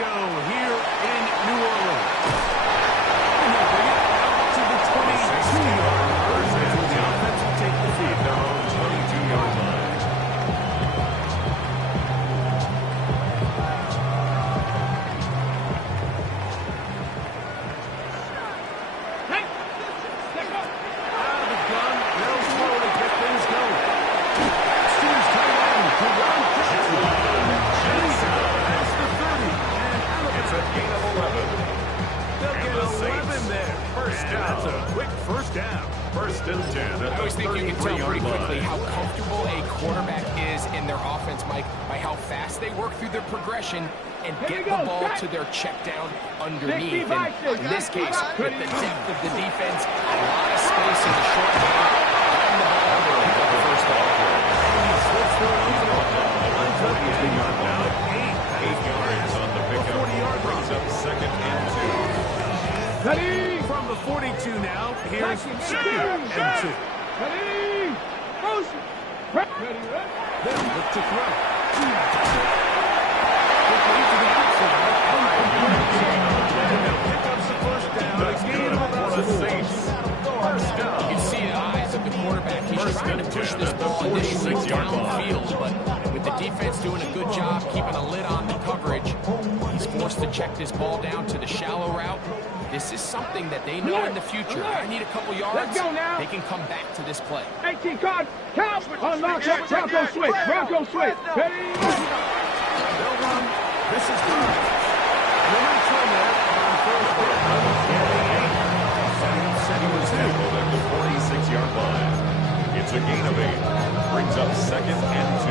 go here in New Orleans. And they'll bring it out to the 22-yard line. The offense will take the field. Their own 22-yard line. That's a quick first down. First and 10. I always think you can tell pretty quickly how comfortable a quarterback is in their offense, Mike, by how fast they work through their progression and get the ball to their check down underneath. And in this case, with the depth of the defense, a lot of space in the short game, getting the ball over the first down. Now 8 yards on the pickup. 40-yard brings up second and 2. Ready? From the 42 now, here's second and 2. Ready? Motion. Ready, They'll look to throw. Quickly to the outside. And they'll pick up some first down. That's good for the Saints. First down. You can see the eyes of the quarterback. He's trying to push this ball initially downfield, but with the defense doing a good job keeping a lid on the coverage, he's forced to check this ball down to the shallow route. This is something that they know in the future. I need a couple yards. Let's go now. They can come back to this play. 18 card. Count. Unlock that. Bronco switch. Bronco switch. Ready? They'll run. This is good. They're going to turn that on first down. Second and 2 at the 46-yard line. It's a gain of 8. Brings up second and 2.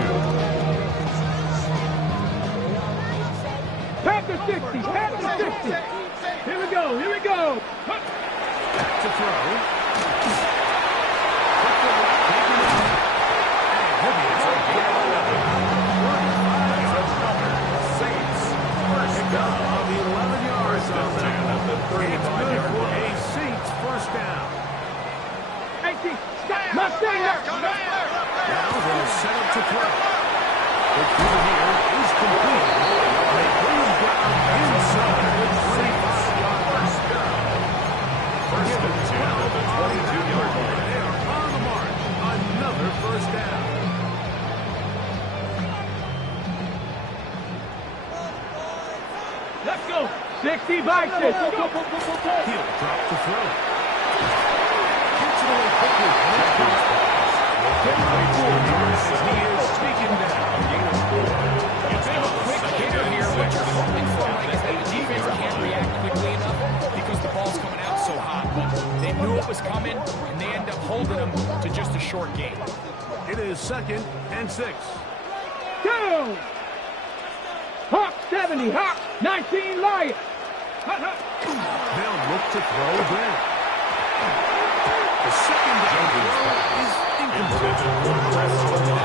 Pass the 60. Pass the 60. Here we go. Here we go. Back to throw. Saints first down on the 11 yards on that. At the 35-yard line. A Saints first down. 18. Mustang. Now they'll set up to throw. The throw here is complete. They bring him down inside the 25-yard first down. First and 10 at the 22-yard line. They are on the march. Another first down. Let's go. 60 bikes. He'll drop the throw. Gets it away quickly. He is taken down. It's a quick hitter here. What you're hoping for, Mike, is that the defense can't react quickly enough because the ball's coming out so hot. But they knew it was coming, and they end up holding them to just a short game. It is second and 6. Go. Hawk 70. Hawk 19 Lion. They'll look to throw again. The second down throw is incomplete. That's a throw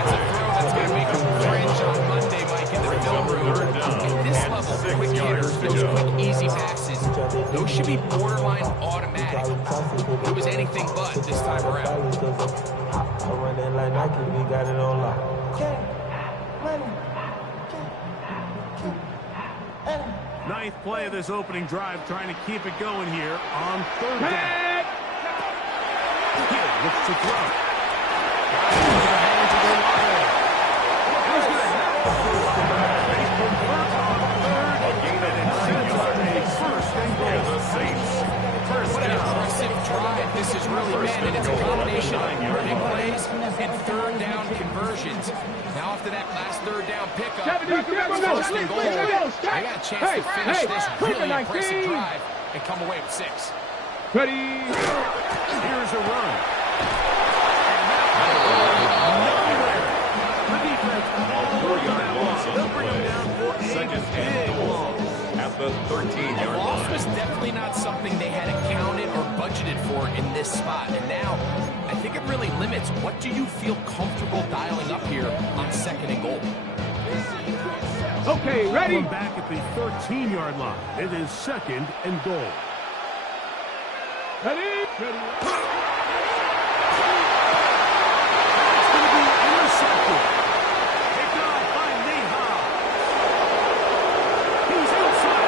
that's going to make them cringe on Monday, Mike, in the film room. At this level, quick hitters, those quick, easy passes, those should be borderline automatic. It was anything but this time around. I run it like Nike, we got it on lock. Ninth play of this opening drive, trying to keep it going here on third down. Hill looks to throw. Into the hands of the Lions. He's going to have the first down. They convert on third. A gain of 9 yards. First and goal. The Saints. What an impressive drive this has really been, and it's a combination of running plays and third down conversions. Now after that last third down pickup, first and goal, they got a chance to finish this really impressive drive and come away with 6. Ready? Here's a run. The defense all over that loss. They'll bring him down for second and goal at the 13-yard line. Loss was definitely not something they had accounted or budgeted for in this spot. And now, I think it really limits what do you feel comfortable dialing up here on second and goal. Okay, ready? We're back at the 13-yard line. It is second and goal. Ready? That's going to be intercepted. Picked off by Neha. He's outside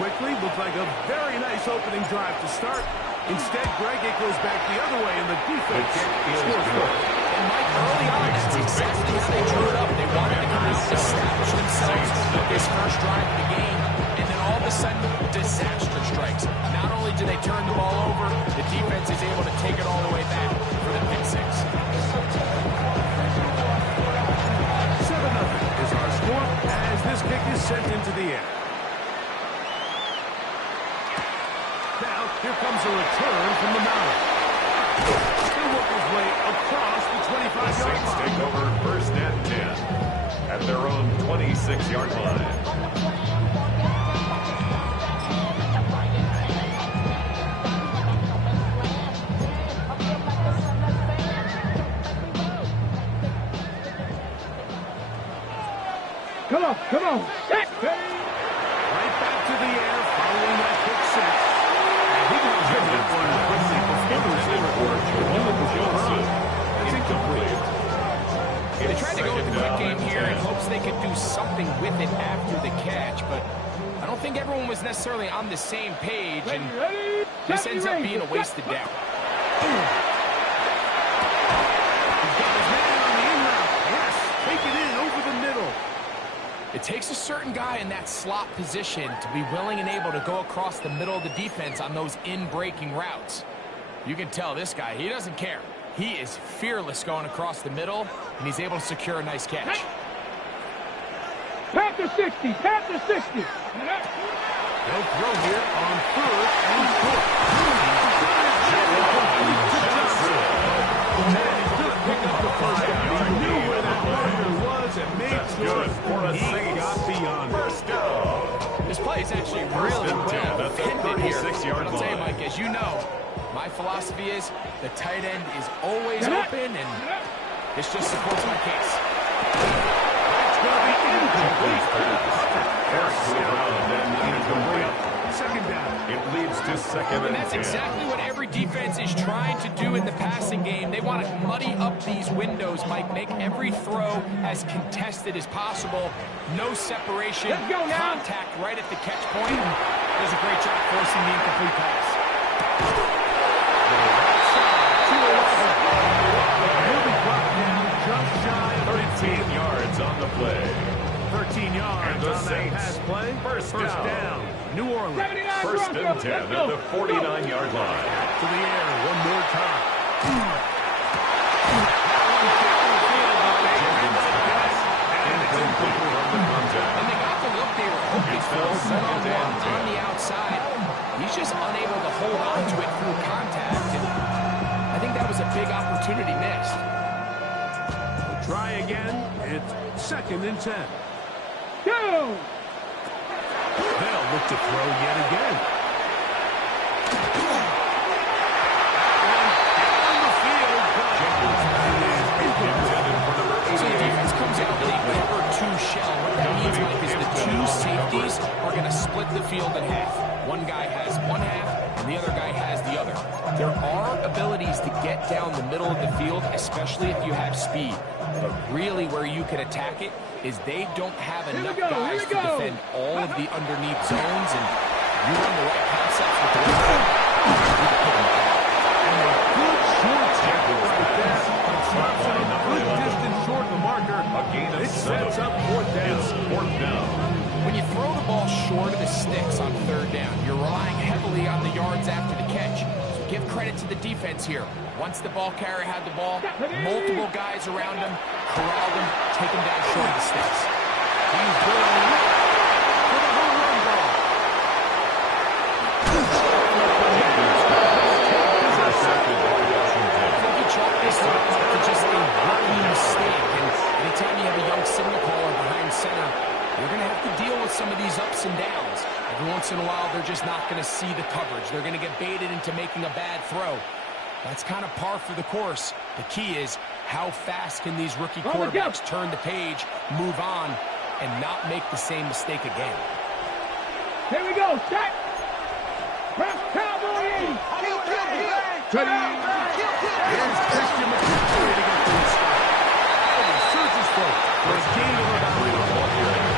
quickly. Looked like a very nice opening drive to start. Instead, Greg, it goes back the other way, and the defense scores good. And Mike, early on, that's exactly how they drew it up. They wanted to come out and establish themselves with this first drive of the game, and then all of a sudden, disaster strikes. Not only do they turn the ball over, the defense is able to take it all the way back for the pick six. 7-0 is our score as this kick is sent into the air. Now, here comes a return from the mound. He'll work his way across the 25-yard line. Saints take over 1st and 10 at their own 26-yard line. Come on, come on. Right back to the air following that pick six. And he got hit that one quickly before the receiver. That's incomplete. They tried to go with the quick game here in hopes they could do something with it after the catch, but I don't think everyone was necessarily on the same page, and this ends up being a wasted down. He's got his man on the in route. Yes, take it in over the middle. It takes a certain guy in that slot position to be willing and able to go across the middle of the defense on those in-breaking routes. You can tell this guy, he doesn't care. He is fearless going across the middle, and he's able to secure a nice catch. Panther 60, Panther 60. They'll throw here on 3rd and short. And he's going to pick up the first down. He knew where that marker was and made sure he got beyond it. This play is actually really well defended here. Yard I'll tell you, Mike, as you know, my philosophy is the tight end is always open, and this just supports my case. That's going to be incomplete. Second down. It leads to 2nd And and that's 10. exactly what every defense is trying to do in the passing game. They want to muddy up these windows, Mike, make every throw as contested as possible. No separation, contact right at the catch point. Does a great job forcing the incomplete pass. He'll be brought down just shy of 13 yards on the play. 13 yards And the on that Saints, pass play. first down. New Orleans. 1st and 10 at the 49-yard line. To the air one more time. Incomplete from the contact. And they got the look they were hoping for, one-on-one on the outside. He's just unable to hold on to it through contact, and I think that was a big opportunity missed. We'll try again. It's 2nd and 10. Go! They'll look to throw yet again. Down the field, but So the defense comes out with a cover 2 shell. What that means, Mike, is the 2 safeties are going to split the field in half. One guy has one half, and the other guy has the other. There are abilities to get down the middle of the field, especially if you have speed. But really where you can attack it is they don't have enough guys to defend all of the underneath zones, and you run the right concepts with the right foot, and a good short tackle right there. Drops it a good distance short of the marker. It sets up 4th down. It's 4th down. When you throw the ball short of the sticks on 3rd down, you're relying heavily on the yards after the catch. So give credit to the defense here. Once the ball carrier had the ball, multiple guys around him, corralled him, take him down short of the sticks. He's going for the home run ball. I think you chalk this one up to just a rookie mistake. And anytime you have a young signal caller behind center, you're going to have to deal with some of these ups and downs. Every once in a while, they're just not going to see the coverage. They're going to get baited into making a bad throw. That's kind of par for the course. The key is how fast can these rookie quarterbacks turn the page, move on, and not make the same mistake again. Here we go, set. Press Cowboy. Here's Christian McCaffrey to get things started. And he surges forward for a gain of about 4 yards.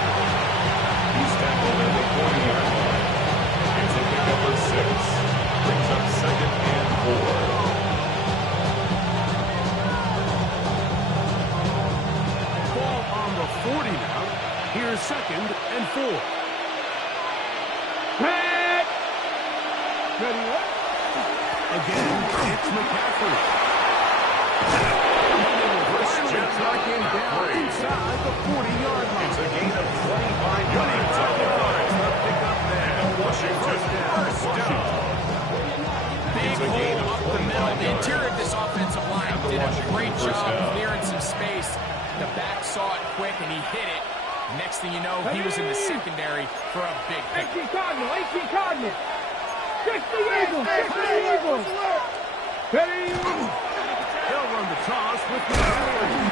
He's tackled at the 40-yard line. Again, it's McCaffrey. Tracking down inside the 40-yard line. It's a gain of 25 yards on the line. The pickup there. Washington first down. Big hole up the middle. The interior of this offensive line did a great job clearing some space. The back saw it quick, and he hit it. Next thing you know, he was in the secondary for a big pick. 18 Cardinal. 60 Eagles. Ready? They'll run the toss with McCaffrey.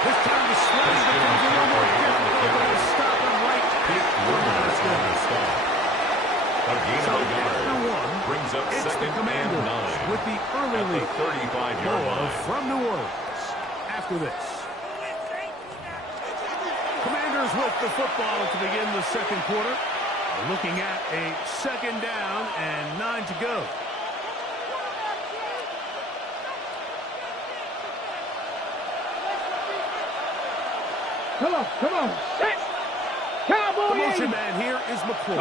This time the slash becomes a little more difficult. They'll stop him right. A gain of a yard brings up It's second the Commanders and 9 with the early at the lead. 35-yard line. From New Orleans. After this, Commanders with the football to begin the second quarter. Looking at a second down and 9 to go. Come on. Set. Cowboy. The motion man here is McCoy.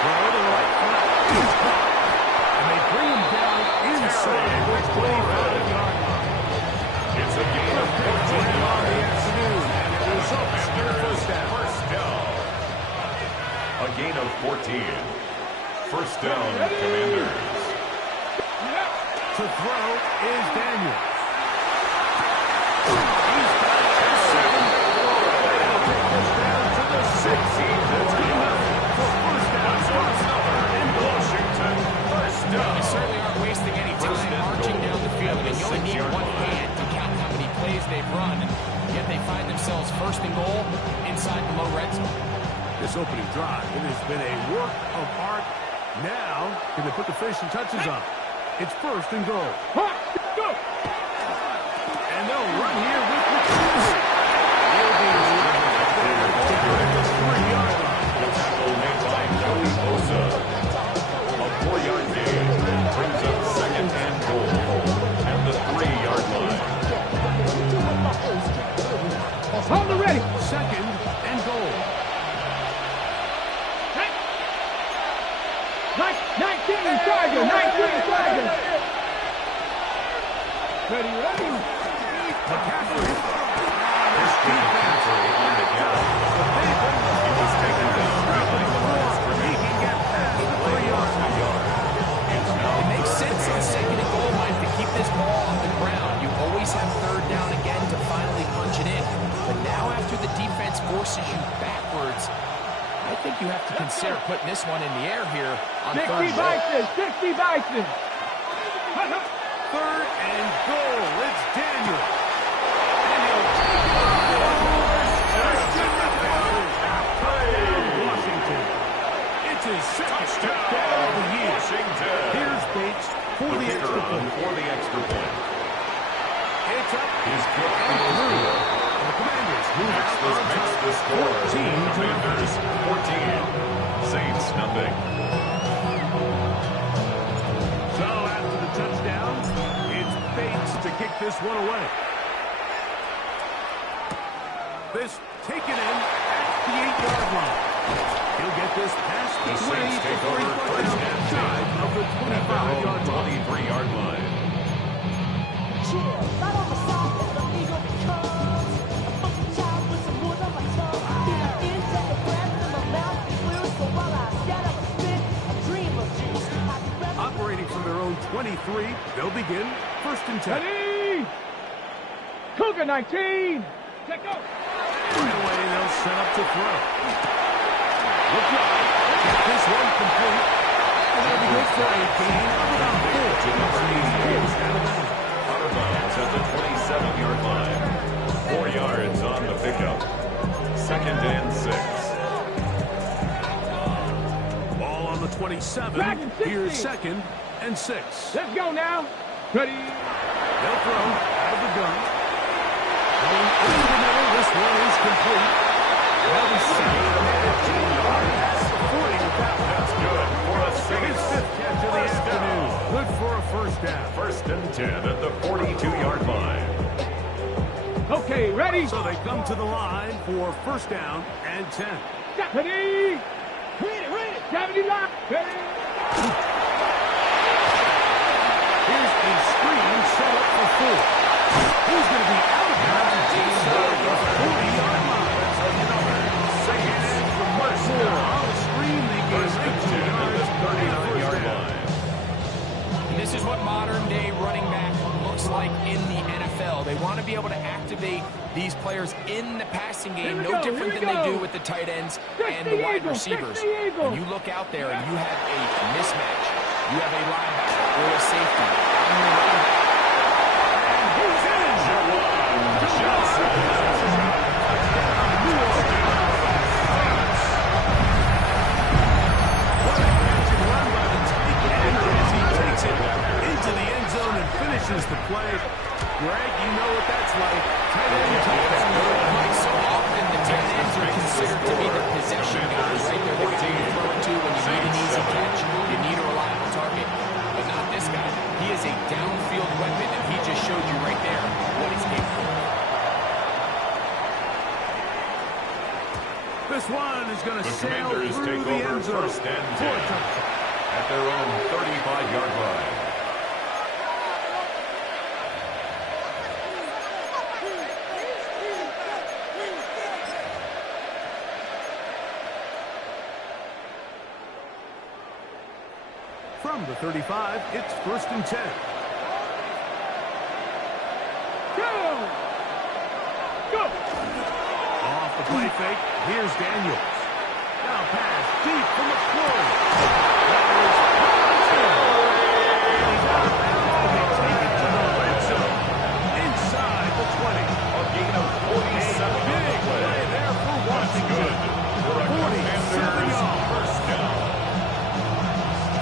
Throw to the right flat. And they bring him down inside the 25-yard line. It's a gain of 14 On the yards. afternoon, and it results in a first down. First down. A gain of 14. First down, Commanders. To throw is Daniels. They certainly aren't wasting any time marching down the field. And you only need one hand to count how many plays they've run, and yet they find themselves first and goal inside the low red zone. This opening drive, it has been a work of art. Now, can they put the finishing touches on? It's first and goal. Go. And they'll run here with McCaffrey. He'll be to the 3-yard line. The tackle made by Joey Bosa. A 4-yard gain brings up second and goal at the 3-yard line. Hold the ready. Second and goal. 19 Charger. Ready. McCaffrey. This McCaffrey on the catch. He was taken down behind the line of He scrimmage. can get past the 3-yard line. It's now It makes sense on second and goal, Mike, to keep this ball on the ground. You always have third down again to finally punch it in. But now after the defense forces you backwards, I think you have to consider putting this one in the air here on 60 third down. Bison. Third and goal. It's Daniel. And he'll Washington. It's his second touchdown of the year. Washington. Here's Bates for the Kicker extra on point. for the extra point. It's up. His kick And is through. good. The Commanders move Makes out on the top. score. 14 to Commanders 14. Saints nothing. So after the touchdown, it's Bates to kick this one away. This taken in at the 8-yard line. He'll get this past the The 20 Saints take before he over cuts first and outside 10 of the at their 25-yard own line. 23-yard line. Right on the side where the eagle becomes a funky child with some wood on my tongue. Feel an insect, a breath in my mouth is loose. So while I scatter a spit, I dream of juice. I grab a Operating from their own 23, they'll begin first and 10. Ready. Cougar 19. Let go. Right away, they'll set up to throw. Look out. Get this one complete. And they'll be good for a gain of about 4. To number 88. Out of bounds. Out of bounds at the 27-yard line. 4 yards on the pickup. Second and 6. Ball on the 27. Back and 60. Here's second and 6. Let's go now. Ready. They'll throw out of the gun. Going over the middle. This one is complete. They'll be sacked at 15 yards. 40 with that one. That's good for a His Saints. 5th catch of the afternoon. Good for a first down. First and 10 at the 42-yard line. Okay, ready. So they come to the line for first down and 10. Ready. Read it. Grab 70 line. Ready? Here's a screen set up for 4. He's going to be out of bounds inside the 40-yard line. Second and from On the screen, they get 19 yards, 39-yard line. And this is what modern-day running back looks like in the NFL. They want to be able to activate these players in the passing game, no different than they do with the tight ends and the wide receivers. When you look out there and you have a mismatch, you have a linebacker or a safety on your running back. And he's in. Into the end zone and finishes the play. Greg, you know what that's like. Tight end Like so often, the tight ends are considered to be the possession guys, right? They're the guy you throw it to when you need an easy catch. You need a reliable target. But not this guy. He is a downfield weapon, and he just showed you right there what he's capable of. This one is going to The sail Commanders through take the over end zone. first and 10 at their own 35-yard line. From the 35, it's first and 10. Go! Off the play fake, here's Daniels. Now pass deep from McCoy. That is and he's out of bounds, and they take it to the red zone. Inside the 20. A gain of 47 Big play there for Washington. for a 47 yards. first down.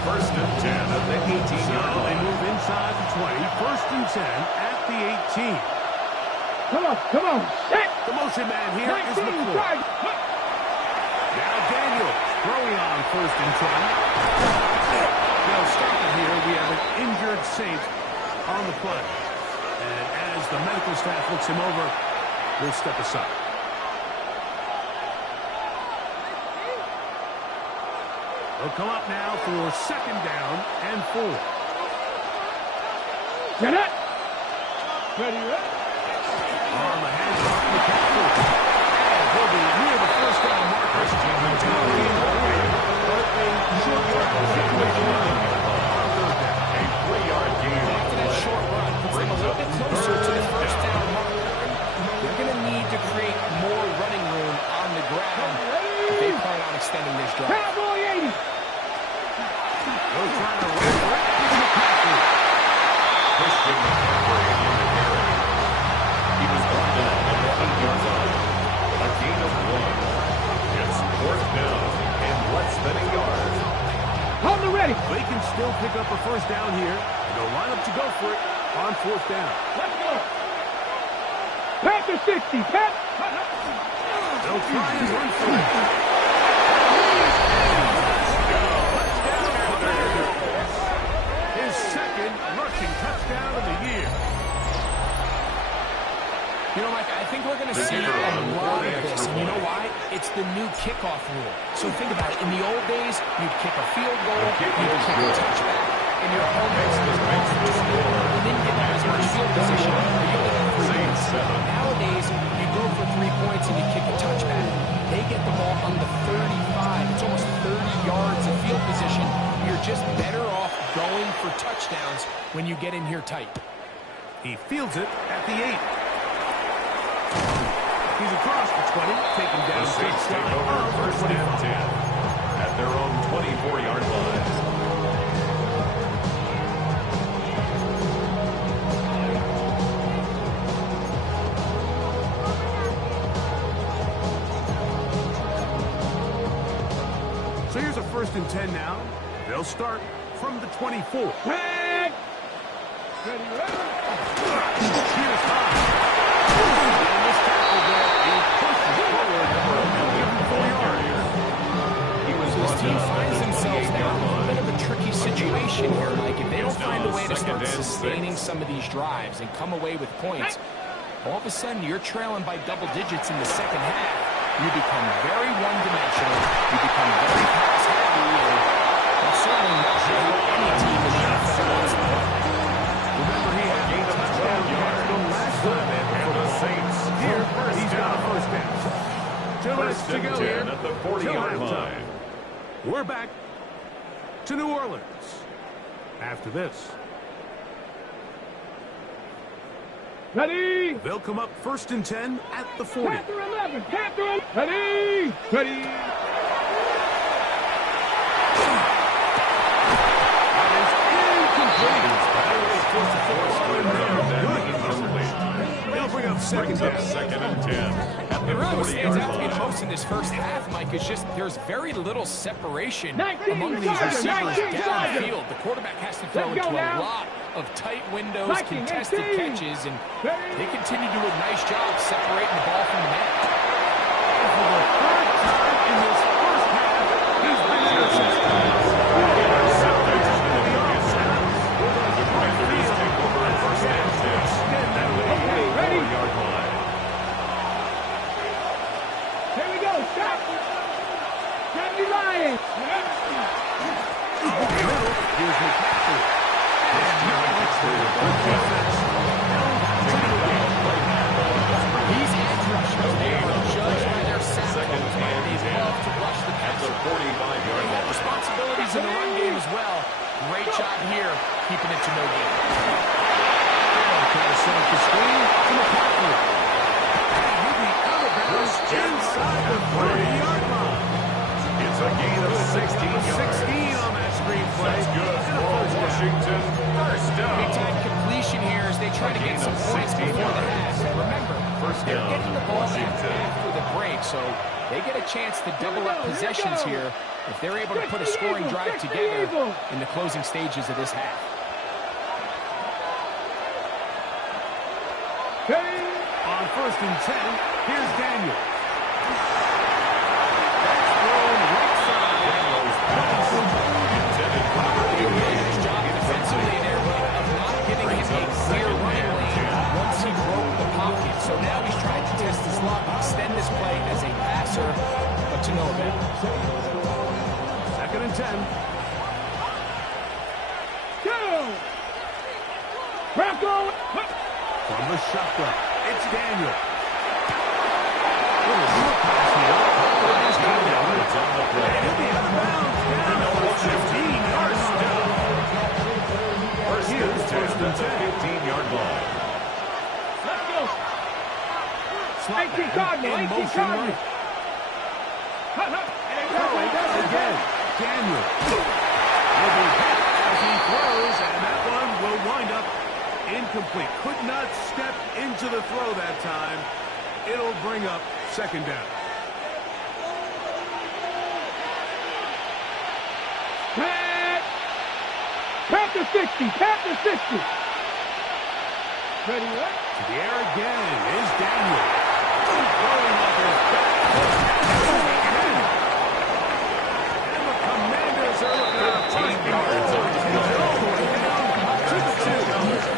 First and 10 at the 18-yard So they line. move inside the 20. First and 10 at the 18. Come on, set! The motion man here is 19, McCoy. drive. Now Daniels throwing on first and 10. Now stopping here, we have an injured Saint on the play. And as the medical staff looks him over, we'll step aside. They'll come up now for second down and 4. Get it! Ready, On the handoff to McCaffrey. And he'll be near the first down marker. But a short situation. A 3-yard gain on After the that play. short run, puts them a little bit closer to the first down marker. They're going to need to create more running room on the ground if they plan on extending this drive. Cowboy 80! They're trying to run right into McCaffrey. Christian McCaffrey in the carry. He was brought down at the 8-yard line. A gain of 1. It's fourth down and less than a yard. On the ready! They can still pick up a first down here. And they'll line up to go for it on fourth down. Let's go! Panther 60, Pat! They'll try and run for it. His second rushing touchdown of the year. You know, Mike, I think we're going to see a lot of this. And you know why? It's the new kickoff rule. So think about it. In the old days, you'd kick a field goal, you'd kick a touchback, and your opponents was going to score. You didn't get as much field position, but you only got 3 points. Nowadays, you go for 3 points and you kick a touchback. They get the ball on the 35. It's almost 30 yards of field position. You're just better off going for touchdowns when you get in here tight. He fields it at the 8. He's across the 20, taken down The Saints take over first and 10 at their own 24-yard line. So here's a first and 10 now. They'll start from the 24. Red! Ready, Here's high. And this tackle there, he pushes forward for a 4 yards. He was This brought team down finds at the themselves now 58-yard in a line. bit of a tricky situation here, Mike. If they don't find a way to start Second and sustaining 6. some of these drives and come away with points, all of a sudden you're trailing by double digits in the second half. You become very one-dimensional. You become very pass-heavy, and We're back to New Orleans after this. Ready? They'll come up 1st and 10 at the 40. Panther 11. Panther 11. Ready? Ready? They'll bring up second down. 2nd and 10. At the It really what stands 40-yard out to me the line. most in this first half, Mike, is just there's very little separation 19 among these Sergeant, receivers 19 Sergeant. downfield. The quarterback has to throw Let's go into a now. lot of tight windows, 19, contested 18. catches, and Ready? they continue to do a nice job separating the ball from the man. For the 3rd time in this first half, he's been intercepted. Okay, ready? 4-yard line. Here we go. Stop. 70 Lions. Here's McCaffrey. These edge rushers, they are judged by their sack Second totals, man. They and love to rush the At the passer. 45-yard They have line. responsibilities in the run game as well. Great job here, keeping it to no gain. Trying to set up the screen to McCaffrey. He'll be out of bounds inside the 30-yard line. It's a gain of 16 yards. 16 on that screen play. That's good And a for first down. Washington. First Big down. time completion here as they try to get some points before the half. Remember, First they're down, getting the ball back Washington. after the break, so they get a chance to double up possessions here if they're able to put a scoring drive together in the closing stages of this half. Ready? On 1st and 10, here's Daniel. That's thrown right side. Intended for the Doing a nice job defensively there, but of not giving him a clear running lane once he broke the pocket. So now he's trying to test his luck, extend this play as a passer, but to no avail. 2nd and 10. Go. Bronco. From the shotgun, it's Daniel. Little short pass here. It's on the play. He'll be out of bounds down at the 15-yard line. First and 10 at the 15-yard line. Let's go. Slot 18 back Cardinal. in 18 motion Cardinal. right. Hut, hut. Throw again. Daniel. Will be hit as he throws, and that one will wind up incomplete. Could not step into the throw that time. It'll bring up 2nd down. Panther 60. Panther 60. Ready, what? To the air again is Daniel. Throwing off his back. And the Commanders are looking at 15 yards. All the way down to the 2.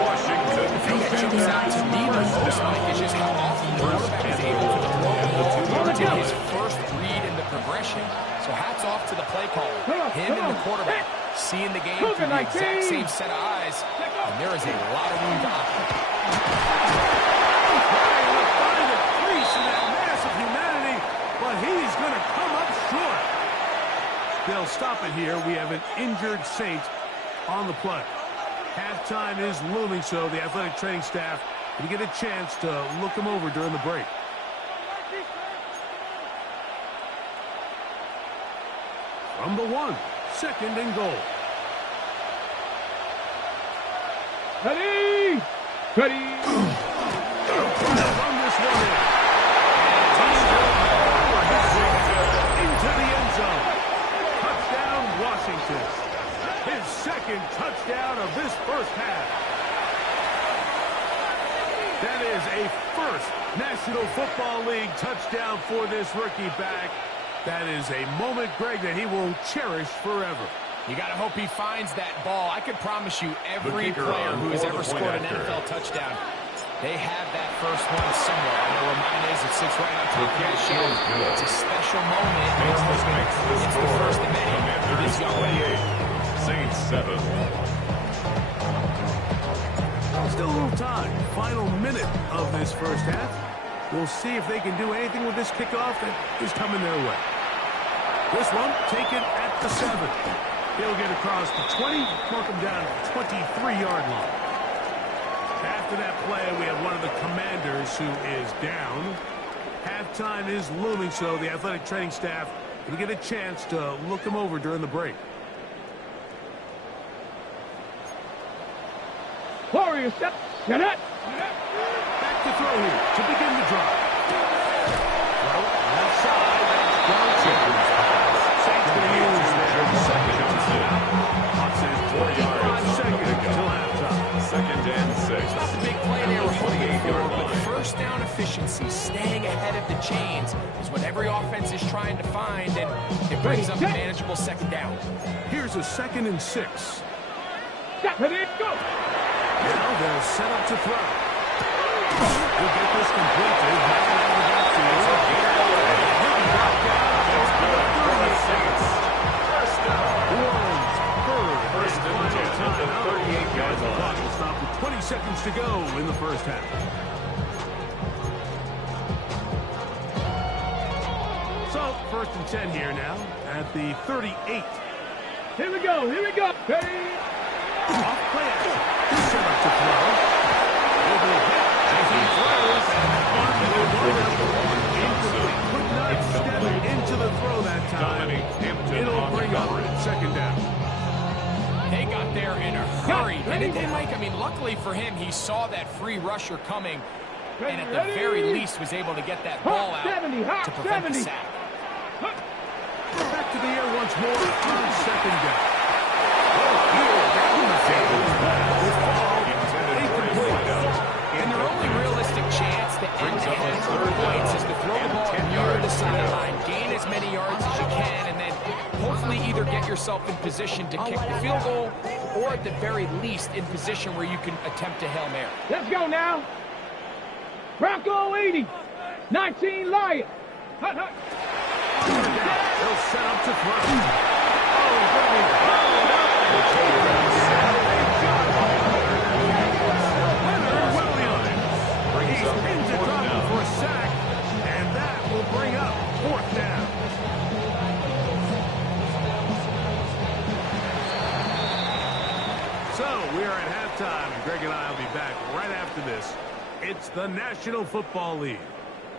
Washington The thing that jumps out to me the most, Mike, is just how often the quarterback is able to throw the ball to his first read in the progression. So hats off to the play caller. Him and the quarterback seeing the game through the exact same set of eyes, and there is a lot of room to operate. Trying to find a crease in that mass of humanity, but he's going to come up short. They'll stop it here. We have an injured Saint on the play. Halftime is looming, so the athletic training staff will get a chance to look him over during the break. From the 1, 2nd and goal. Ready. Ready. Run this one in. Into the end zone. Touchdown, Washington. His 2nd touchdown of this first half. That is a first National Football League touchdown for this rookie back. That is a moment, Greg, that he will cherish forever. You got to hope he finds that ball. I can promise you every kicker player on who has for ever the point scored an after. NFL touchdown, they have that first one somewhere. I know where mine is. It sits right on top of that shield. It's a special moment. Makes the It's the score. first of many for this young man. Saints 7. Still a little time. Final minute of this first half. We'll see if they can do anything with this kickoff that is coming their way. This one taken at the 7. He'll get across the 20, mark him down at the 23-yard line. After that play, we have one of the Commanders who is down. Halftime is looming, so the athletic training staff will get a chance to look him over during the break. Warriors, set it. Back to throw here to begin the drive. Well, left side, that's Johnson. Saints going to use their second down. Hawks says 45 seconds till halftime. Second and 6. Not the big play they were hoping for, but first down efficiency, staying ahead of the chains, is what every offense is trying to find, and it brings up a manageable second down. Here's a 2nd and 6. Ready, go. Now they'll set up to throw. He'll get this complete. They've got it out of the backfield. He'll be brought down. First and 10 at the 38-yard line. Clock will stop with 20 seconds to go in the first half. So, first and 10 here now at the 38. Here we go. Ready. Off play action. Set up to throw. Will be hit as he throws. Could not step into the throw that time. It'll bring up second down. They got there in a hurry. And Mike, I mean, luckily for him, he saw that free rusher coming, and at the very least was able to get that ball out to prevent the sack. Back to the air once more on second down. And their only realistic chance to end ahead of 3 points is to throw the ball near the sideline, gain as many yards as you can, and then hopefully either get yourself in position to kick the field goal or at the very least in position where you can attempt a Hail Mary. Let's go now. Bronco 80. 19 Lion. Hut, hut. They'll set up to throw. He's pinned to drop for a sack, and that will bring up 4th down. So we are at halftime, and Greg and I will be back right after this. It's the National Football League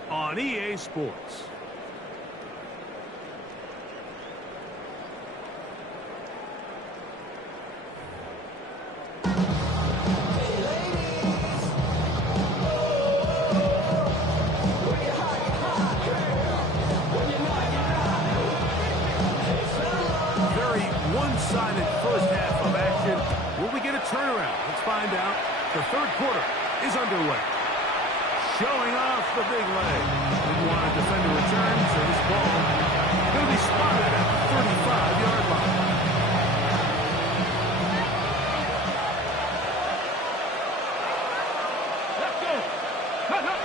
on EA Sports. One-sided first half of action. Will we get a turnaround? Let's find out. The third quarter is underway. Showing off the big leg. Didn't want to defend a return, so this ball going to be spotted at the 35-yard line. Let's go. Hut, hut.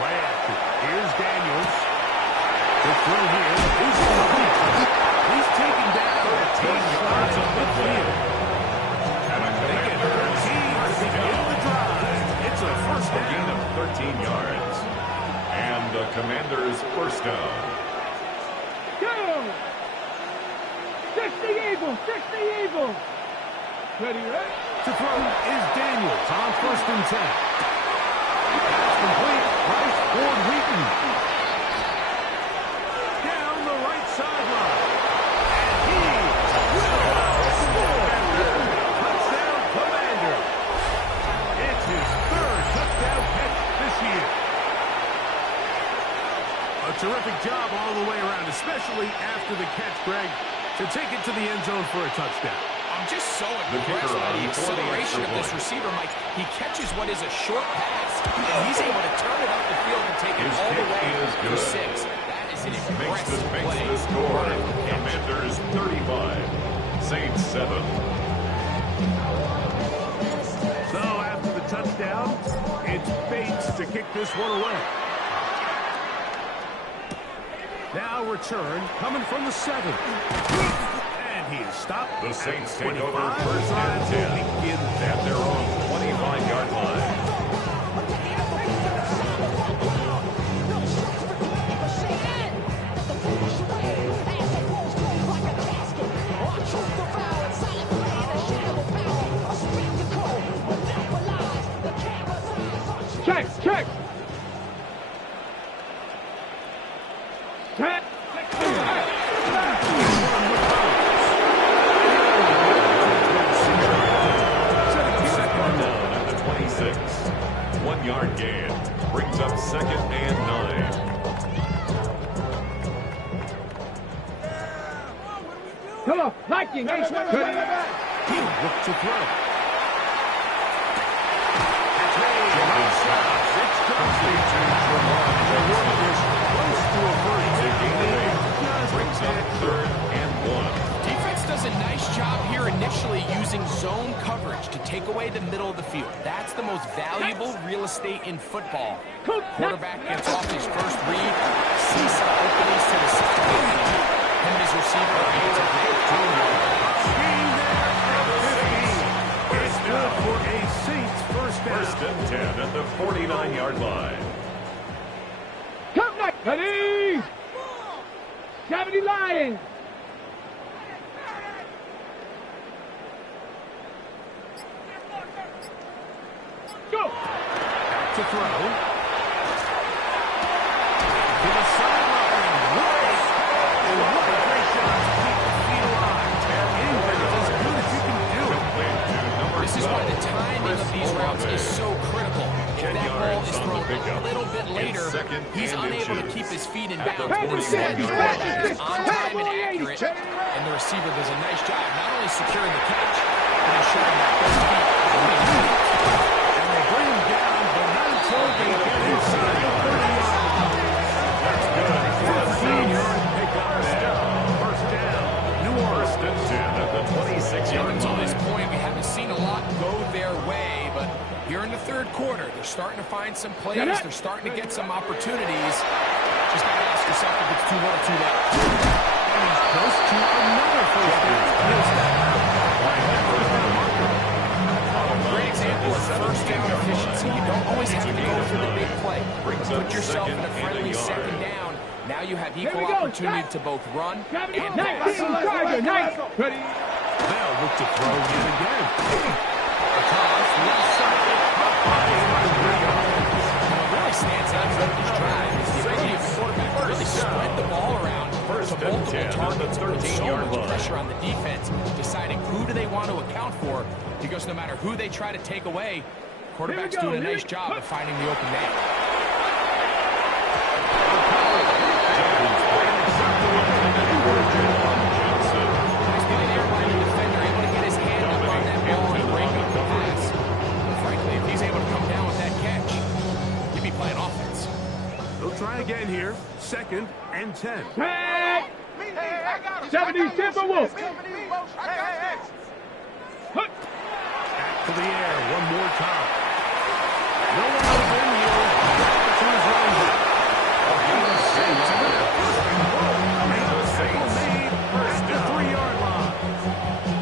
Play action. Here's Daniels. The throw here is complete. He's taken down 13 yards on the field. And a Commanders first down. The drive. It's a first A gain down. of 13 yards. And the Commanders first down. Go. 60 Eagles. 60 Eagles. Ready, ready. To throw is Daniels on first and 10. Pass complete. Rice Ford Wheaton. Down the right sideline. And he will score. Touchdown Commander. It's his 3rd touchdown catch this year. A terrific job all the way around, especially after the catch, Greg, to take it to the end zone for a touchdown. I'm just so The impressed kicker by the on for the acceleration extra of this point. receiver, Mike. He catches what is a short pass, and he's able to turn it up the field and take it His all the kick way is to good. 6. That is an Makes impressive play. the score. Right from the catch. Commanders 35. Saints 7. So after the touchdown, it's Bates to kick this one away. Now return coming from the 7. And he is stopped. The Saints at take over 25. first and 10 at their own 25-yard line. Check. Set. Setting up second down at the 26. 1 yard gain. Brings up 2nd and 9. Come on, Viking. Hey, He'll look to throw. Brings up 3rd and 1. Defense does a nice job here initially using zone coverage to take away the middle of the field. That's the most valuable real estate in football. Quarterback gets off his first read, sees some openings to the side. Him and his receiver are able to make It's good for a Saints first down. 1st and 10 at the 49-yard line. Come back. Ready. 70 Lions. Go. To throw. To the sideline. Right. And what a great shot to keep the feet alive. Anything as good as you can do it. This is why the timing of these routes is so critical. If that ball is thrown a little bit later, he's unable to keep his feet in bounds. Instead, the quarterback is on time and accurate, and the receiver does a nice job not only securing the catch, but ensuring that those feet are moving. And they bring him down, but not until they get inside the 30-yard line. That's good. 15-yard pickup there. First down. New Orleans. 1st and 10 at the 26-yard Until line. this point, we haven't seen a lot go their way, but here in the 3rd quarter, they're starting to find some plays. They're starting to get some opportunities. Just got to ask yourself if it's too little, too late. And he's close to another first down. He'll step out. Great example of first down efficiency. You don't always have to go for the big play. Put yourself in a friendly 2nd down. Now you have equal opportunity to both run and pass. 19 Charger. Nice. Ready. They'll look to throw yet again. Across left side. What really stands out from this drive is the ability of the quarterback to really spread the ball around to multiple targets with so much pressure on the defense, deciding who do they want to account for, because no matter who they try to take away, quarterback's doing a nice job of finding the open man. Nice play there by the defender, able to get his hand up on that ball and break up the pass. And frankly, if he's able to come down with that catch, he'd be playing offense. They'll try again here. 2nd and 10. Set. 70 Timberwolves. Hut. Back to the air one more time. No one open here. Back to his running back. First and 3-yard line.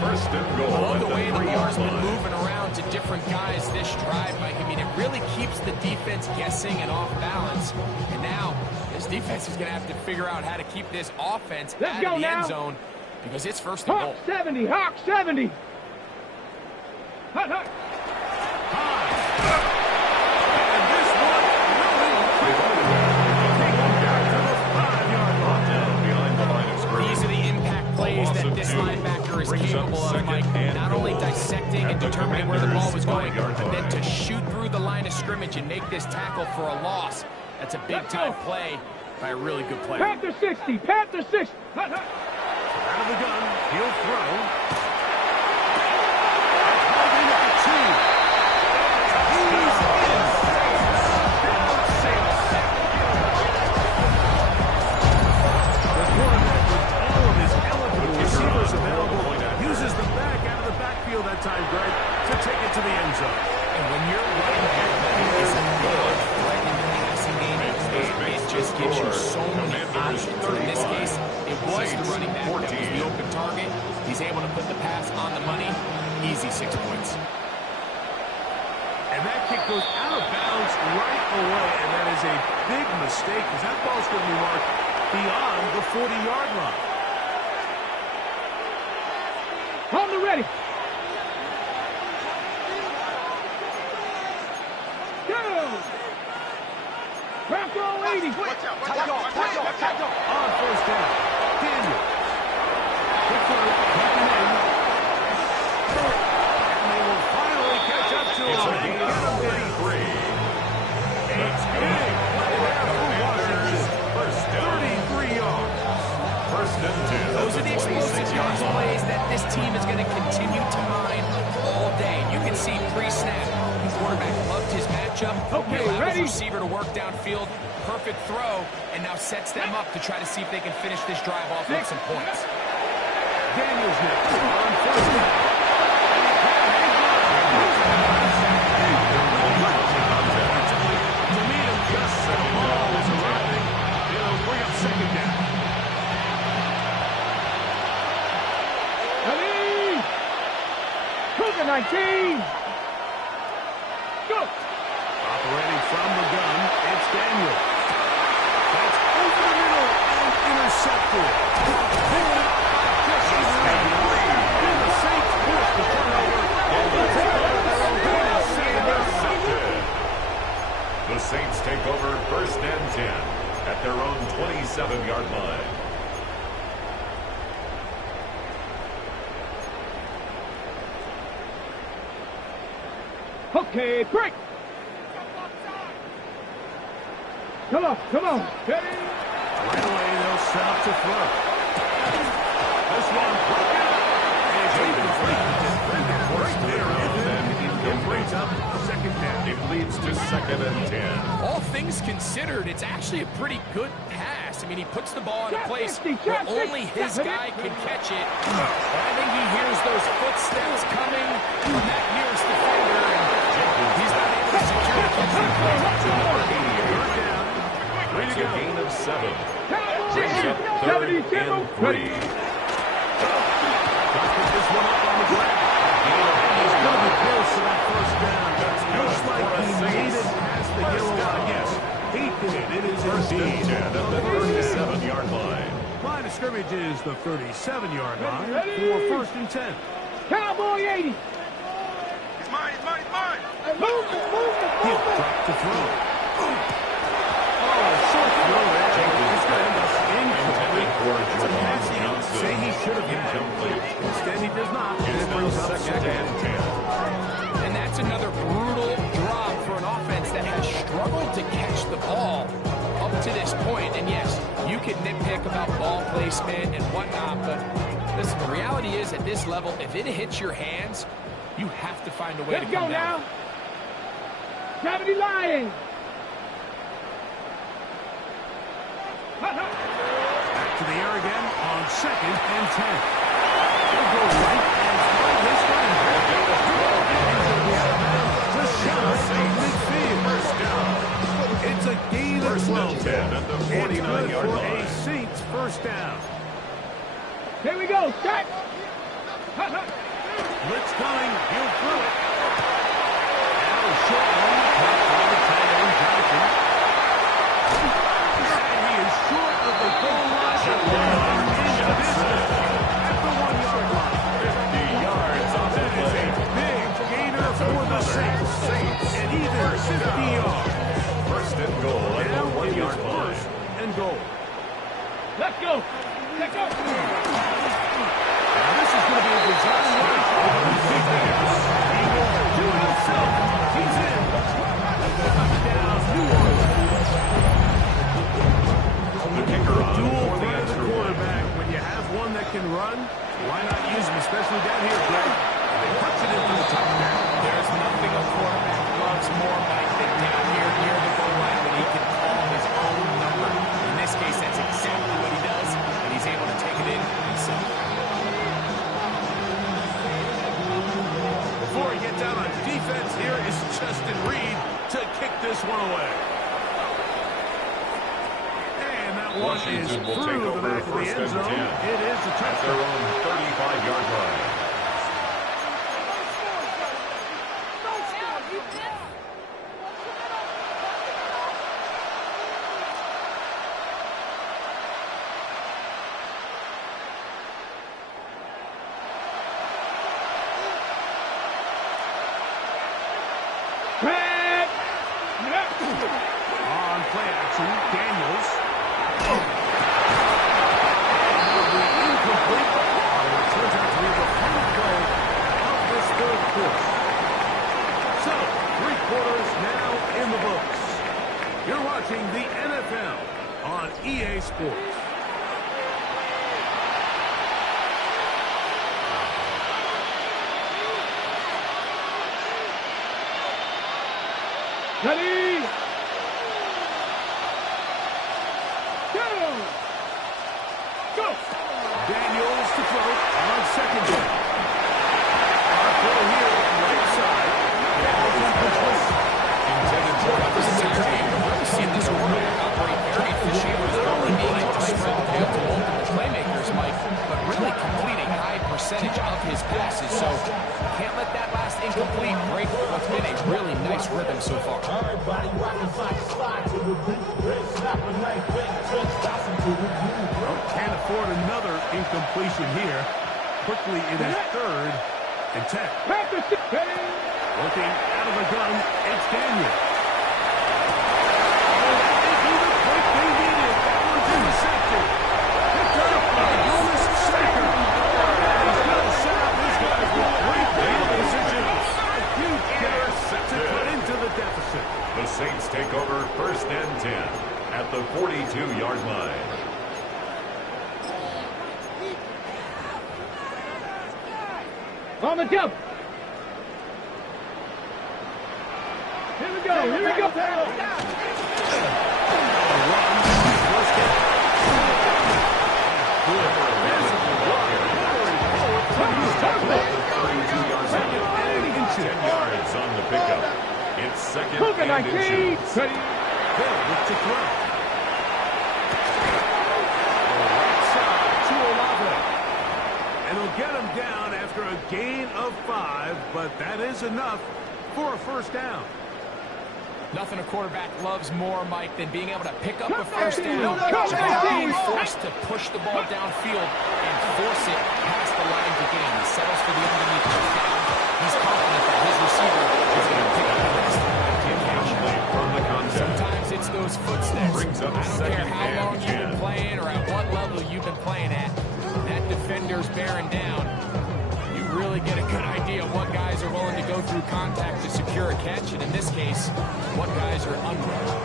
1st and goal. I love at the way the 3-yard ball's been line. moving around to different guys this drive, Mike. I mean, it really keeps the defense guessing and off balance. And now, this defense is going to have to figure out how to keep this offense out of the end zone because it's 1st and goal. Hawk 70. Hawk 70. Hut, hut. And this one take him back to the 5-yard line. Down behind the line of scrimmage. These are the impact plays that this linebacker is capable of, Mike. Not only dissecting and determining where the ball was going, but then to shoot through the line of scrimmage and make this tackle for a loss. That's a big-time play by a really good player. Panther 60. Panther 60. Hut, hut. Out of the gun, he'll throw. Holding at the 2. He's in. The quarterback, with all of his eligible receivers available, uses the back out of the backfield that time, Greg, to take it to the end zone. And when you're running back, it's a big threat in the passing game. It just gives you so many options. In this case, it was the running back that was the open target. He's able to put the pass on the money. Easy 6 points. And that kick goes out of bounds right away, and that is a big mistake because that ball's going to be marked beyond the 40-yard line. Hold it ready. Go. 80. On first down, Daniel. Quick throw, keeping in. And they will finally catch up to It's him. a gain of 33. That's Big good. play there for Washington. First down. 33 yards. First and 10. Those are the explosive 26-yard line. plays that this team is going to continue to mine all day. You can see pre-snap, the quarterback loved his matchup. Okay, He allowed ready? his receiver to work downfield. Perfect throw, and now sets them up to try to see if they can finish this drive off with some points. Daniels next on first down. To me, it just said the ball was arriving. It'll bring up second down. Ready? Cougar 19. Go. Operating from the gun, it's Daniel. That's over the middle and intercepted. Picked up by Christian Reed. And the Saints force the turnover. And the Intercepted. The Saints take over first and 10 at their own 27-yard line. Okay, break. Come on, come on. Ready? Right away, they'll set up to throw. This one broken. And incomplete. Right there, and then it brings up second down. It leads to second and 10. All things considered, it's actually a pretty good pass. I mean, he puts the ball in a place where only his guy can catch it. I think he hears those footsteps coming from that nearest defender, and he's not able to secure the catch. Way to It's a go. gain of 7. Brings up third and 3. Let's put this one up on the ground. And he's going to be close to that first down. Looks like he made it past the yellow line. Yes, he did. It is First and indeed 10 at the 37-yard line. Line of scrimmage is the 37-yard line Ready? for first and 10. Cowboy 80. He's mine, he's mine, he's mine. Move it, move it, He'll move it. drop to throw. Oh, short throw there. It's going to end up incomplete. It's a pass he didn't say he should have had. Incomplete. Instead, he does not. And It's it now brings up second and 10. And that's another brutal drop for an offense that has struggled to catch the ball up to this point. And yes, you can nitpick about ball placement and whatnot, but listen, the reality is at this level, if it hits your hands, you have to find a way Let's to go come now. down. Gravity Lions. Back to the air again on second and 10. He'll go right and throw this one. Just shy of midfield. First down. It's a gain of First 12. and 10 at the It's good 49-yard for line. a Saints first down. Here we go. Start. Blitz coming. He'll throw it. Now a short one. Caught by the tight end, Johnson. And he is short of the goal line. Into business at the 1-yard line. 50 yards on the That is play. a big gainer for the Saints. And even 50 yards. First and goal at Now the it is 1-yard line. first and goal. Let's go. Let's go. Now this is going to be a design run. He will do it himself. He's in. Touchdown, New Orleans. The kicker on Dual for the threat of the extra point. quarterback. When you have one that can run, why not use him, especially down here, Greg? They punch it in for the touchdown. There's nothing a quarterback loves more, Mike, than down here near the goal line when he can call his own number. In this case, that's exactly what he does, and he's able to take it in himself. Before he gets out on defense, here is Justin Reed to kick this one away. And that one is Washington will take through the over back of the first end and zone. 10 It is a at their touchdown. own 35-yard line. Back. On play action. Daniels. The incomplete. It turns out to be the final play of this third quarter. So, 3 quarters now in the books. You're watching the NFL on EA Sports. Ready? Go! Daniels to throw on second down. Our throw here, right side. Ball's in control. Intended for this entire game. We've really seen this quarterback operate very efficiently, not only being able to spread the field to multiple playmakers, Mike, but really completing a high percentage of his passes. So can't let that last incomplete break what's been a really nice rhythm so far. Everybody rockin' slide to the beat. Snapping like big tricks, bouncing to the groove. Can't afford another incompletion here. Quickly in his 3rd and 10. Panthers, ready? Looking out of the gun, it's Daniel. Oh, that may be the break they needed. That one's intercepted. Picked up by Jonas Saker. And he's going to set up these guys with great field position. A huge gain to cut into the deficit. The Saints take over 1st and 10 at the 42-yard line. On the jump. Here we go. Here we go. A run. First down. Good. Massive run. Second and inches. 10 yards on the pickup. It's 2nd Cook and 19. inches. Ready? Hill with the throw. Right side to Olave. And he'll get him down after a gain of 5, but that is enough for a first down. Nothing a quarterback loves more, Mike, than being able to pick up a first down, being forced to push the ball downfield and force it past the line to gain. He settles for the underneath touchdown. He's confident that his receiver is going to pick up the next From the contact. Sometimes it's those footsteps. Brings up I don't care 2nd how long and you've been 10. playing or at what level you've been playing at. That defender's bearing down. You really get a good idea of what guys are willing to go through contact to secure a catch, and in this case, what guys are unwilling.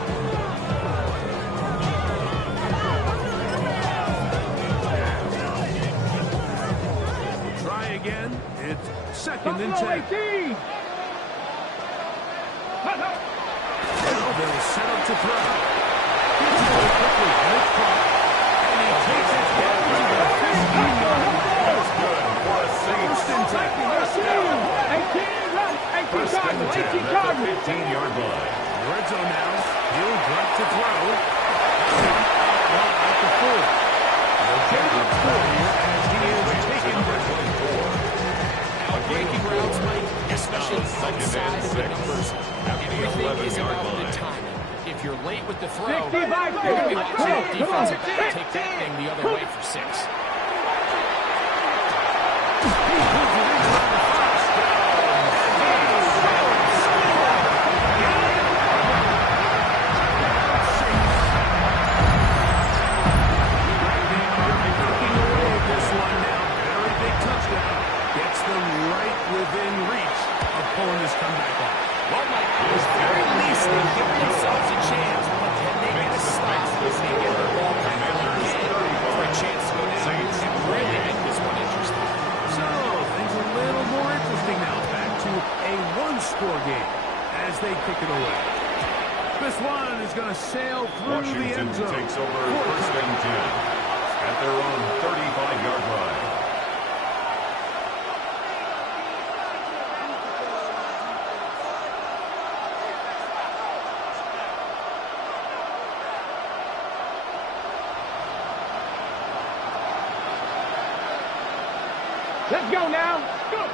Try again. It's 2nd and 10. 18. Now they'll set up to throw. Gets it away quickly, and it's caught. And he takes it down to the 15-yard line. That's good for a Saints. 1st and 10. 18, run. 18 1st and 10 Cardinals. 18 at the Cardinals. 15-yard line. Red zone now. He'll drop to throw. Out the 4. They'll get it up 4 here as he is taken by 24. Breaking routes, Mike, especially outside of the numbers. Everything is 11-yard about the line. timing. If you're late with the throw, 65, you're going to be watching the come on, defensive back take that thing the other way for 6. He pulls it in on the first down. This one now, very big touchdown. Gets them right within reach of pulling this comeback off. Well, Mike, at the very least, they give themselves a chance, but can they get a stop? Can they get the ball back again for a chance to go down and really make this one interesting? So, things are a little more interesting now. Back to a one-score game as they kick it away. This one is going to sail through the Washington end zone. takes over 1st and 10 at their own 35-yard line. Let's go now. Go. He'll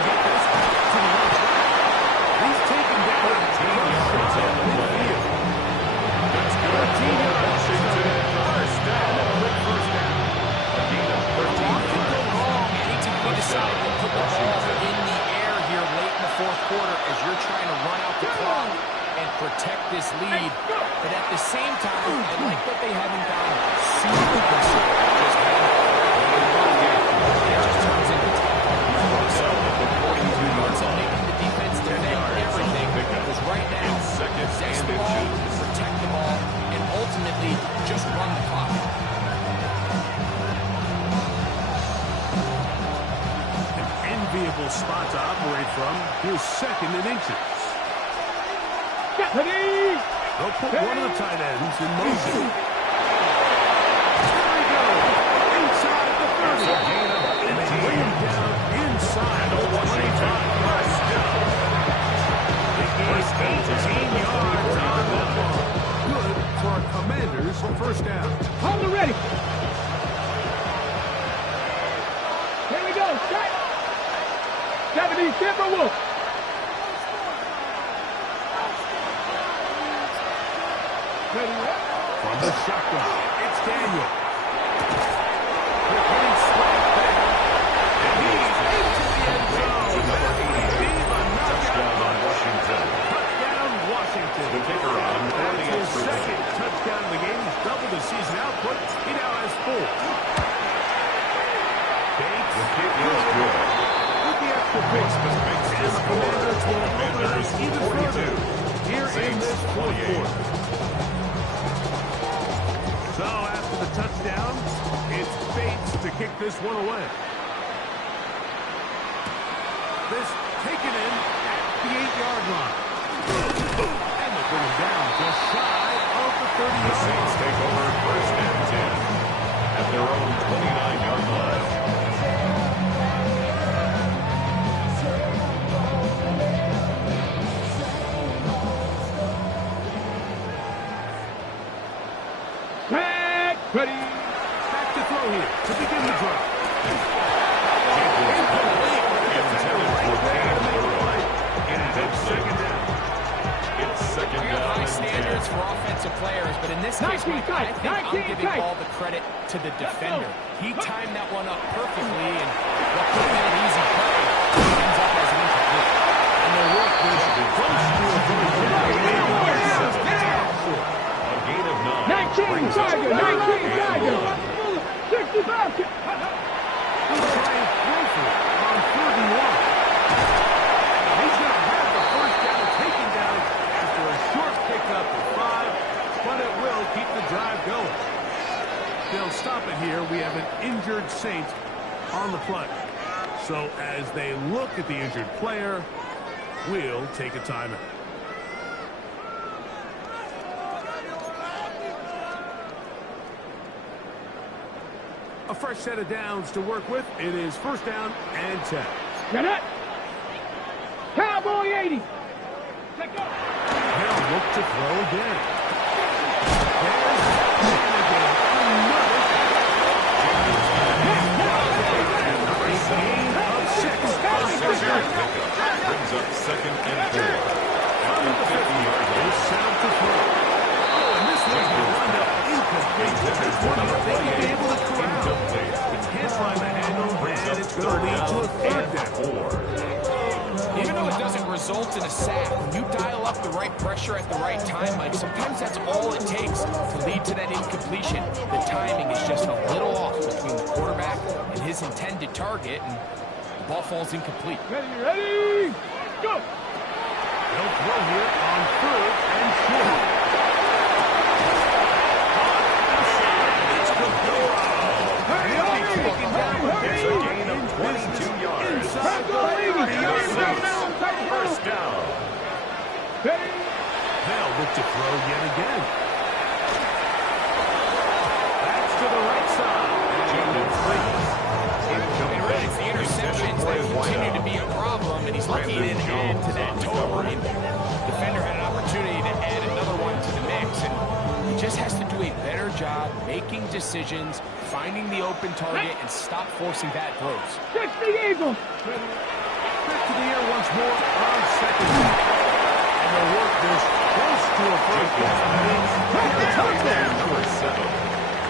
get this back to the left. He's taken down 13 yards on the midfield. That's good. 13 yards. Washington, first down. Quick first down. A gain of 13 What could go yards. wrong anytime you decide to put the ball in the air here late in the 4th quarter as you're trying to run out the clock and the same time, I like that they haven't gone super conservative. Just it just turns into tough. So, 42 yards on making the defense defend everything. Because right now, possess the ball, protect the ball, and ultimately just run the clock. An enviable spot to operate from. Here's second and inches. Ready? They'll put one of the tight ends in motion. There we go. Inside the 30. And they bring him down inside the 25. They gain 18 yards on that ball. Good for our Commanders on first down. Hold it ready. Here we go. Strike. 70 Timberwolves. From the shotgun, it's Daniel. Quick hitting slap back. And he's into the end zone. That might be the knockout on Washington. Touchdown, Washington. The kicker on That's his extra second touchdown of the game. He's doubled the season output. He now has 4. Bates. The kick is good. With the extra point. And the Commanders will open it up even further here in this fourth quarter. So after the touchdown, it's Bates to kick this one away. This taken in at the 8-yard line. And they bring him down just shy of the 30 The yard Saints line. take over first and 10 at their own 29-yard line. Ready? Back to throw here to begin the drive. It's second We got down high and standards 10. for offensive players, but in this case, Mike, I think I'm giving all the credit to the defender. He timed that one up perfectly, and what could have been an easy play ends up as an incomplete. And their work is close to a first down. A gain of 9. 19 Tiger, 19 Tiger. 65. He's trying carefully on 3rd and 1. He's going to have the first down taken down after a short pickup of 5, but it will keep the drive going. They'll stop it here. We have an injured Saint on the play. So as they look at the injured player, we'll take a timeout. A fresh set of downs to work with. It is first down and 10. Get it. Cowboy 80. Let go. They'll look to throw again. There's and again. Another. Nice gain of 6. 6-yard pickup brings up second and 4. At the 50-yard line. Set up to throw. Oh, and this one's going to wind up incomplete. That's one of the things to be able to corral. Can't find the handle, and it's going to lead to a third down. Even though it doesn't result in a sack, when you dial up the right pressure at the right time, Mike, sometimes that's all it takes to lead to that incompletion. The timing is just a little off between the quarterback and his intended target, and the ball falls incomplete. Ready, go. They'll throw here on 3rd and short. It's a gain of 22 yards. First down. They'll look to throw yet again. That's to the right side. And really, it's the interceptions that continue to be a problem, and he's looking to add to that total. And the defender had an opportunity to add another one to the mix, and he just has to do a better job making decisions, finding the open target, and stop forcing bad throws. 60 Eagles. Back to the air once more on second down. And they'll work this close to a first down.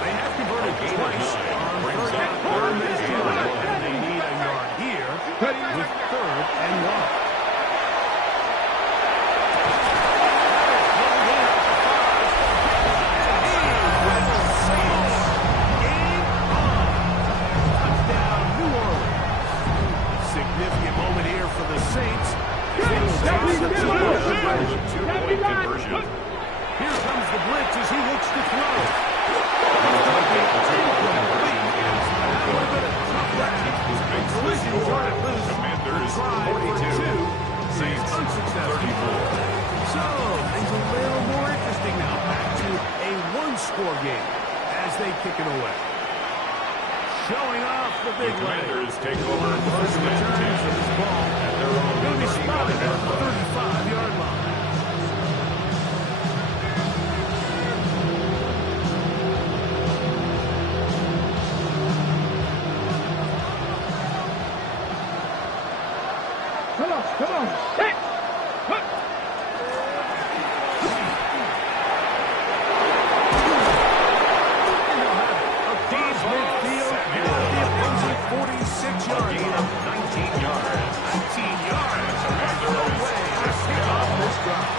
They have converted twice on 3rd down. And they need a yard here with 3rd and 1. one-score game as they kick it away. Showing off the big The leg. Commanders take over first and 10 Returns this ball. at their own Going to be 30-yard spotted at the line. 35-yard line. Come on, come on. Hey! Huh. Deep midfield at the opposing 46-yard Gain line. of 19 yards. 19 yards. That's the way to kick off this drive.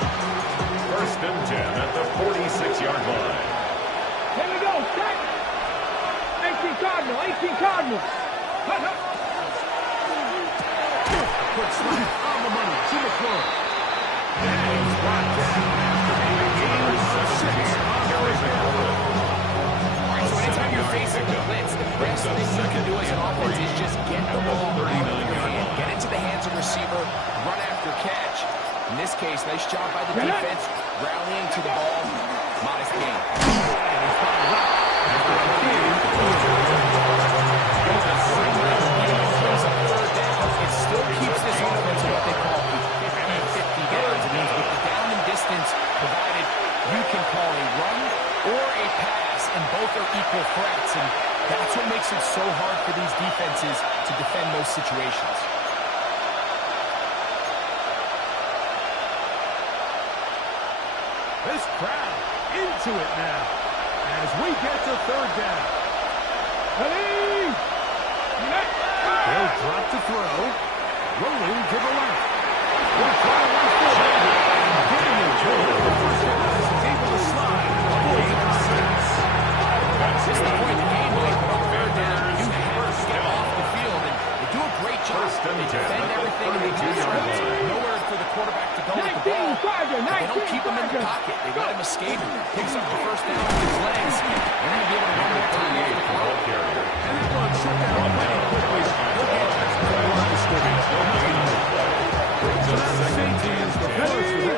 First and 10 at the 46-yard line. Here we go, set. 18 Cardinal, 18 Cardinal. Huh, huh. Quick slap on the money to the floor. And he's brought down after being a gain of 6 on first down. So anytime you're facing the blitz, the best thing you can do as an offense is just get the ball out of your hand. Get into the hands of the receiver, run after catch. In this case, nice job by the defense, rallying to the ball. Modest gain. And he's fouled up after a gain. It still keeps this offense what they call a 50-50 downs. It means with the down and distance provided, you can call a run or a pass, and both are equal threats. And that's what makes it so hard for these defenses to defend those situations. This crowd into it now as we get to third down. Ready? They'll drop to throw. Rolling to the left. They'll try to run forward. Getting it. The first down is able to slide. 46. This is the point of the game, Mike. On third down, you have to get off the field, and they do a great job. First and They 10 defend at the everything, and they do 32-yard line. nowhere for the quarterback to go with the 19 ball. Charger, They don't 19 keep him in the Charger. pocket. They let him escape, picks up the first down with his legs. They're going to be able to run the time off the clock. Ball carrier. And that one shut down pretty quickly. He'll get just the line of scrimmage. Brings up second and 10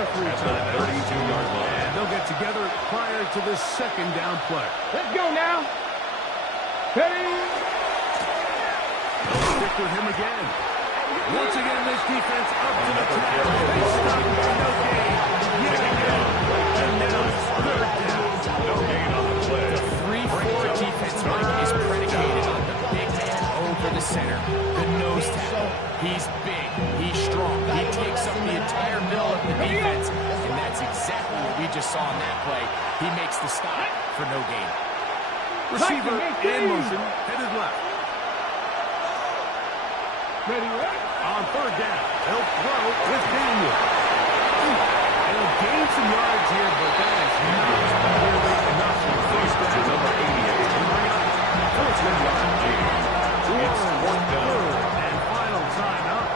Free at the time. 32-yard line. And they'll get together prior to this second down play. Let's go now. Ready? They'll stick with him again. Once again, this defense up to the task. They stop for no gain. Yet again. And now it's third down. No gain on the play. The 3-4 defense, Mike, is predicated on the big man over the center. The nose tackle. He's big. He's strong. He takes up the entire middle of the defense, and that's exactly what we just saw in that play. He makes the stop for no gain. Receiver in motion, headed left. Ready, ready? On third down, they'll throw with Daniel. And he'll gain some yards here, but that is not nearly enough for the first down. Number 88. First and yard gain. It's fourth down. Third and final timeout.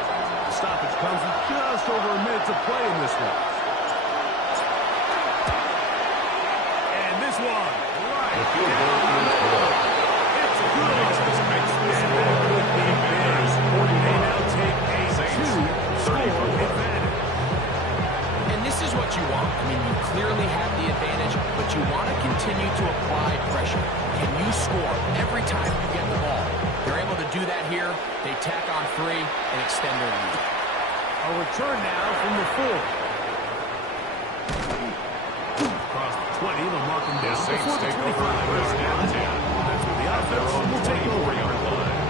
The stoppage comes with just over a minute to play in this one. And this one, right. The field goal is good. It's good. This makes the And score. that would be big. They now take a Saints, 2-score 34. advantage. And this is what you want. I mean, you clearly have the advantage, but you want to continue to apply pressure. Can you score every time you get the ball? They're able to do that here. They tack on 3 and extend their lead. A return now from the 4. Across the 20, they'll mark him down. The Saints Before the take 25. over first and 10. That's where the offense will take over. 24-yard line.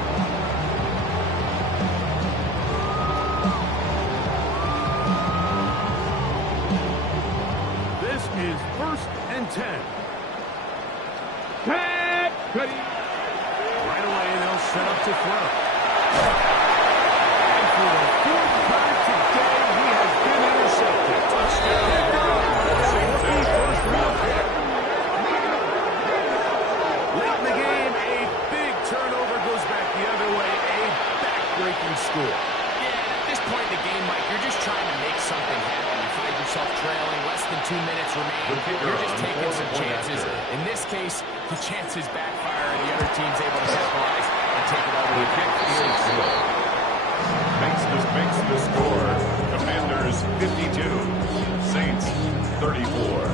This is first and 10. Tag. Ready? Right away, they'll set up to throw. And for the fourth time today, he has been intercepted. Touchdown. Rookie first round pick. Late in the game, a big turnover goes back the other way. A back-breaking score. Yeah, at this point in the game, Mike, you're just trying to make something happen. You find yourself trailing, less than 2 minutes remain. You're just taking some chances. In this case, the chances backfire, and the other team's able to capitalize and take it all the way back to 6. Makes the score. Commanders 52. Saints 34.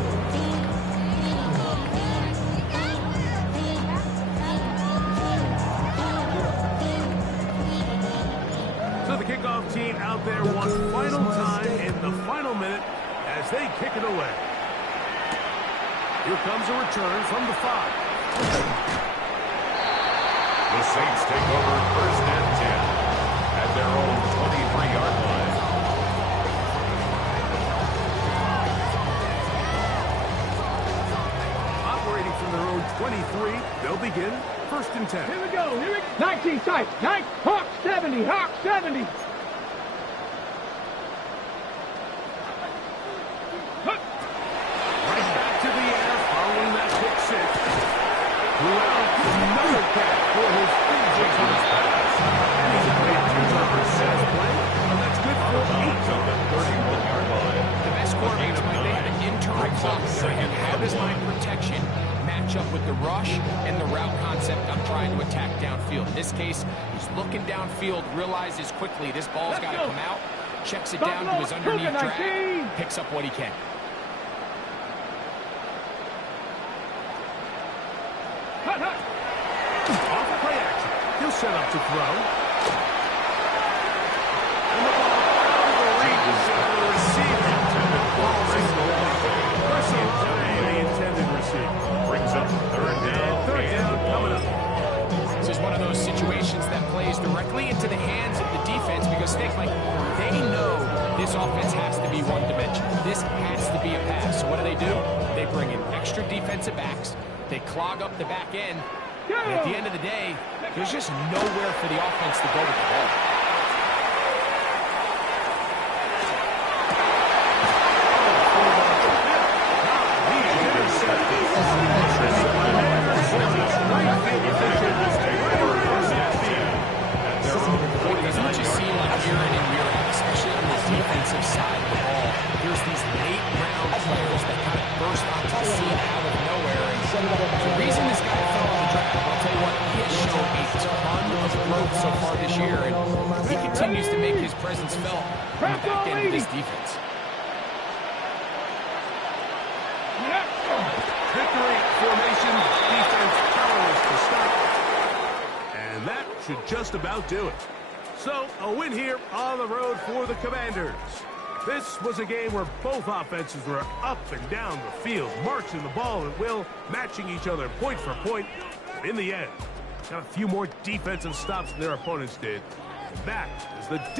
face-off team out there one final time in the final minute as they kick it away. Here comes a return from the 5. The Saints take over first and 10 at their own 23-yard line. Operating from their own 23, they'll begin first and 10. Here we go. 19 tight. Hawk 70. Hawk 70. Right back to the air following that pick 6. Throughout another catch for his ridiculous pass. And he's a great 200% play. And that's good for 8 On the 31-yard line. The best quarterbacks, Mike, they have an internal clock in their head. How does my protection match up with the rush and the route concept I'm trying to attack downfield? In this case, he's looking downfield, realizes quickly this ball's got to come out, checks it down to his underneath drag, picks up what he can. Off play action. He'll set up to throw. And the ball out of the reach of the receiver. The intended receiver. Brings up third down. Third down coming up. This is one of those situations that plays directly into the hands of the defense because think like they know this offense has to be one-dimensional. This has to be a pass. So what do? They bring in extra defensive backs. They clog up the back end. And at the end of the day, there's just nowhere for the offense to go with the ball. It doesn't just seem like year in and year out, especially on the defensive side of the ball. There's these late-round players that kind of burst onto the scene out of nowhere. And the reason this guy fell in the draft, I'll tell you what, he has shown a ton of growth so far this year, and he continues to make his presence felt on the back end of this defense. Victory formation, defense powerless to stop. And that should just about do it. So, a win here on the road for the Commanders. This was a game where both offenses were up and down the field, marching the ball at will, matching each other point for point. And in the end, got a few more defensive stops than their opponents did. That is the difference.